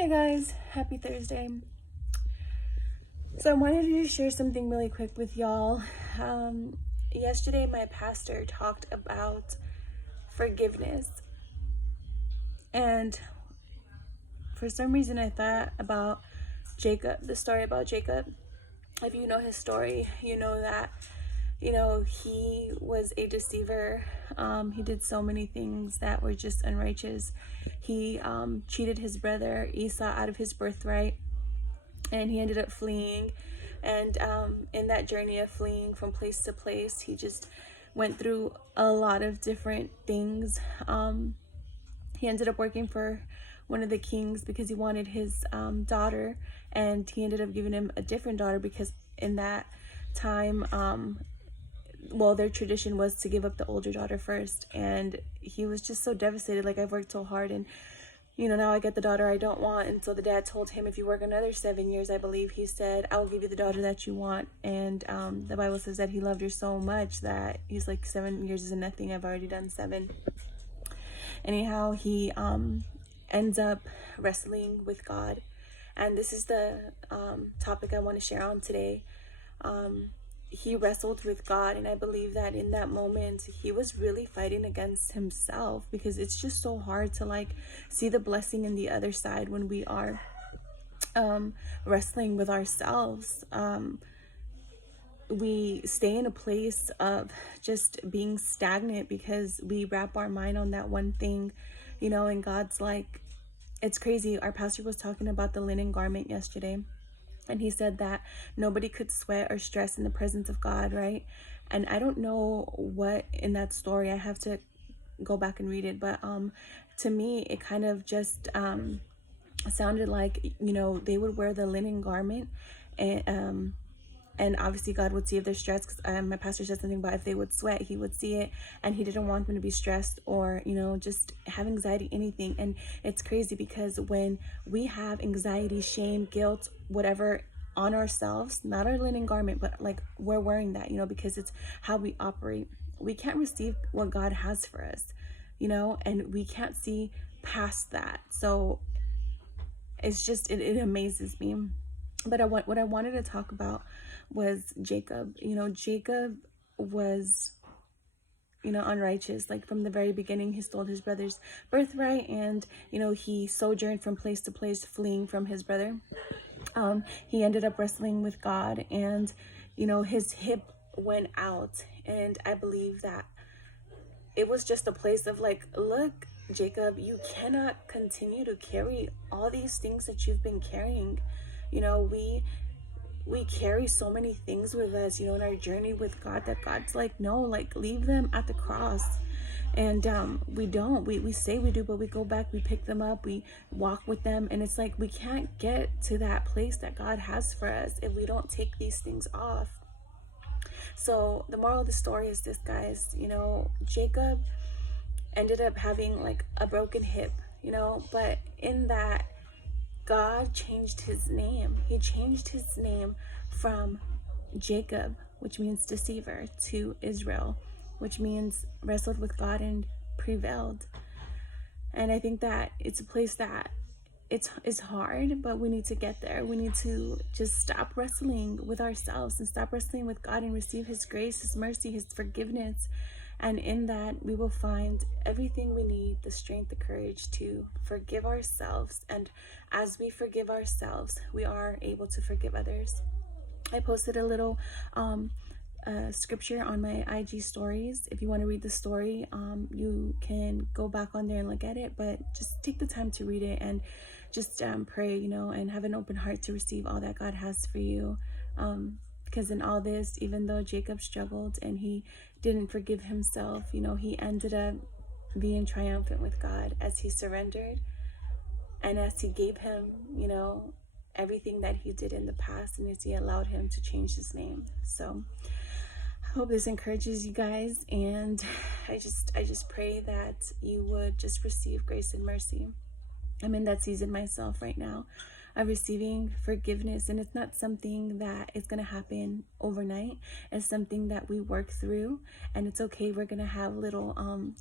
Hey guys, happy Thursday. So I wanted to share something really quick with y'all. Yesterday my pastor talked about forgiveness, and for some reason I thought about Jacob, the story about Jacob. If you know his story, you know that he was a deceiver. He did so many things that were just unrighteous. He cheated his brother Esau out of his birthright, and he ended up fleeing. And in that journey of fleeing from place to place, he just went through a lot of different things. He ended up working for one of the kings because he wanted his daughter, and he ended up giving him a different daughter because in that time, their tradition was to give up the older daughter first. And he was just so devastated, like, I've worked so hard, and now I get the daughter I don't want. And so the dad told him, if you work another 7 years, I believe he said, I will give you the daughter that you want. And the Bible says that he loved her so much that he's like, 7 years is nothing, I've already done 7. Anyhow, he ends up wrestling with God. And this is the topic I want to share on today. He wrestled with God, and I believe that in that moment he was really fighting against himself, because it's just so hard to see the blessing in the other side when we are wrestling with ourselves. We stay in a place of just being stagnant because we wrap our mind on that one thing, and God's like, it's crazy. Our pastor was talking about the linen garment yesterday, and he said that nobody could sweat or stress in the presence of God, right? And I don't know what in that story, I have to go back and read it, but to me it kind of just sounded like, they would wear the linen garment, and obviously God would see if they're stressed, because my pastor said something about if they would sweat, he would see it, and he didn't want them to be stressed or, just have anxiety, anything. And it's crazy because when we have anxiety, shame, guilt, whatever on ourselves, not our linen garment, but like we're wearing that, because it's how we operate. We can't receive what God has for us, and we can't see past that. So it's just, it amazes me. But what I wanted to talk about was Jacob. Jacob was, unrighteous. Like, from the very beginning, he stole his brother's birthright, and, he sojourned from place to place, fleeing from his brother. He ended up wrestling with God, and, his hip went out. And I believe that it was just a place of like, look, Jacob, you cannot continue to carry all these things that you've been carrying. We carry so many things with us, in our journey with God, that God's like, no, like, leave them at the cross. And we don't. We say we do, but we go back, we pick them up, we walk with them, and it's like we can't get to that place that God has for us if we don't take these things off. So the moral of the story is this, guys. Jacob ended up having like a broken hip, but in that, God changed his name. He changed his name from Jacob, which means deceiver, to Israel, which means wrestled with God and prevailed. And I think that it's a place that it's hard, but we need to get there. We need to just stop wrestling with ourselves and stop wrestling with God and receive his grace, his mercy, his forgiveness. And in that, we will find everything we need, the strength, the courage to forgive ourselves. And as we forgive ourselves, we are able to forgive others. I posted a little scripture on my IG stories. If you want to read the story, you can go back on there and look at it, but just take the time to read it and just pray, and have an open heart to receive all that God has for you. Because in all this, even though Jacob struggled and he didn't forgive himself, he ended up being triumphant with God as he surrendered and as he gave him, everything that he did in the past, and as he allowed him to change his name. So I hope this encourages you guys, and I just pray that you would just receive grace and mercy. I'm in that season myself right now. of receiving forgiveness. And it's not something that is going to happen overnight. It's something that we work through, and it's okay. We're going to have little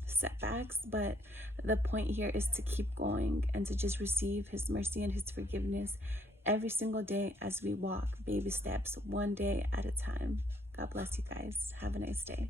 setbacks, but the point here is to keep going and to just receive his mercy and his forgiveness every single day as we walk, baby steps, one day at a time. God bless you guys. Have a nice day.